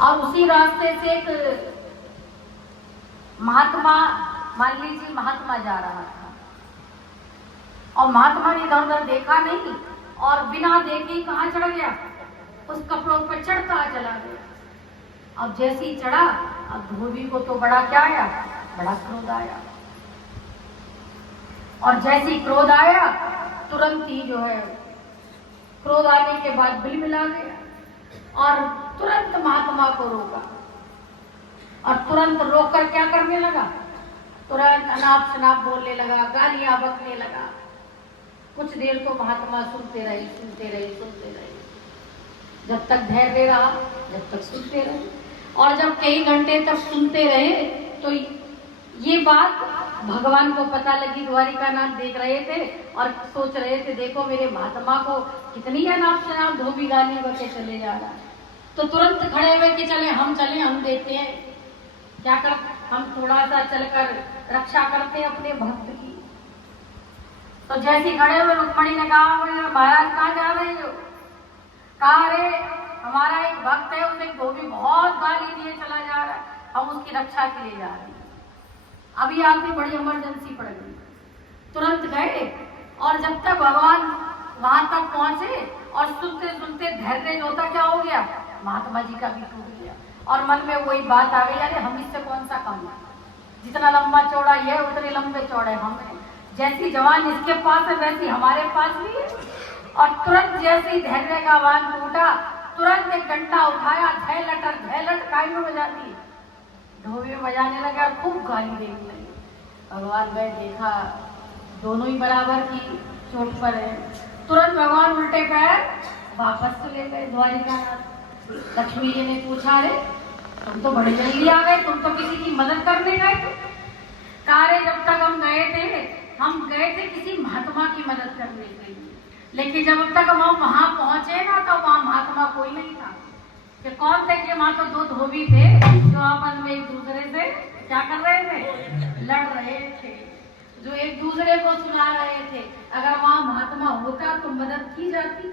और उसी रास्ते से एक महात्मा, मान लीजिए महात्मा जा रहा था और महात्मा ने इधर उधर देखा नहीं और बिना देखे कहाँ चढ़ गया, उस कपड़ों पर चढ़ता चला गया। अब जैसे ही चढ़ा, अब धोबी को तो बड़ा क्या आया, बड़ा क्रोध आया। और जैसे ही क्रोध आया, तुरंत ही जो है क्रोध आने के बाद बिलबिला गया और तुरंत महात्मा को रोका और तुरंत रोककर क्या करने लगा, तुरंत अनाप शनाप बोलने लगा, गालियां बकने लगा। कुछ देर तो महात्मा सुनते रहे, सुनते रहे, सुनते रहे, जब तक धैर्य रहा, जब तक सुनते रहे। और जब कई घंटे तक सुनते रहे तो ये बात भगवान को पता लगी। द्वारिकानाथ देख रहे थे और सोच रहे थे, देखो मेरे महात्मा को कितनी अनाप शनाप धोबी गाली बके चले जा रहा है। तो तुरंत खड़े हुए कि चले, हम देखते हैं क्या कर, हम थोड़ा सा चलकर रक्षा करते हैं अपने भक्त की। तो जैसे खड़े हुए रुक्मणी ने कहा, महाराज कहाँ जा रहे हो? कहा, अरे हमारा एक भक्त है, उसे धोबी बहुत गाली दिए चला जा रहा है, हम उसकी रक्षा के लिए जा रहे हैं। अभी आपकी बड़ी इमरजेंसी पड़ गई। तुरंत गए और जब तक भगवान वहां तक पहुंचे और सुनते सुनते धैर्य जो था क्या हो गया, महात्मा जी का भी टूट गया। और मन में वही बात आ गई, अरे हम इससे कौन सा कम है, जितना लंबा चौड़ा ये उतने लंबे चौड़े हम हैं, जैसी जवान इसके पास है वैसी हमारे पास भी है। और तुरंत जैसे ही धैर्य का बांध टूटा, तुरंत एक डंडा उठाया, झैलट काई में बजा दी, ढोबी में बजाने लगा, खूब गाली देने लगे। भगवान गए, देखा दोनों ही बराबर की चोट पर है। तुरंत भगवान उल्टे पैर वापस चले गए द्वारिकानाथ। लक्ष्मी जी ने पूछा, अरे तुम तो बड़ी जल्दी आ गए, तुम तो किसी की मदद करने गए थे। कारे जब तक हम गए थे किसी महात्मा की मदद करने के लिए, लेकिन जब तक हम वहां पहुंचे ना तो वहां महात्मा कोई नहीं था। कि कौन थे कि वहां तो दो धोबी थे जो आपस में एक दूसरे से क्या कर रहे थे, लड़ रहे थे, जो एक दूसरे को सुना रहे थे। अगर वहां महात्मा होता तो मदद की जाती।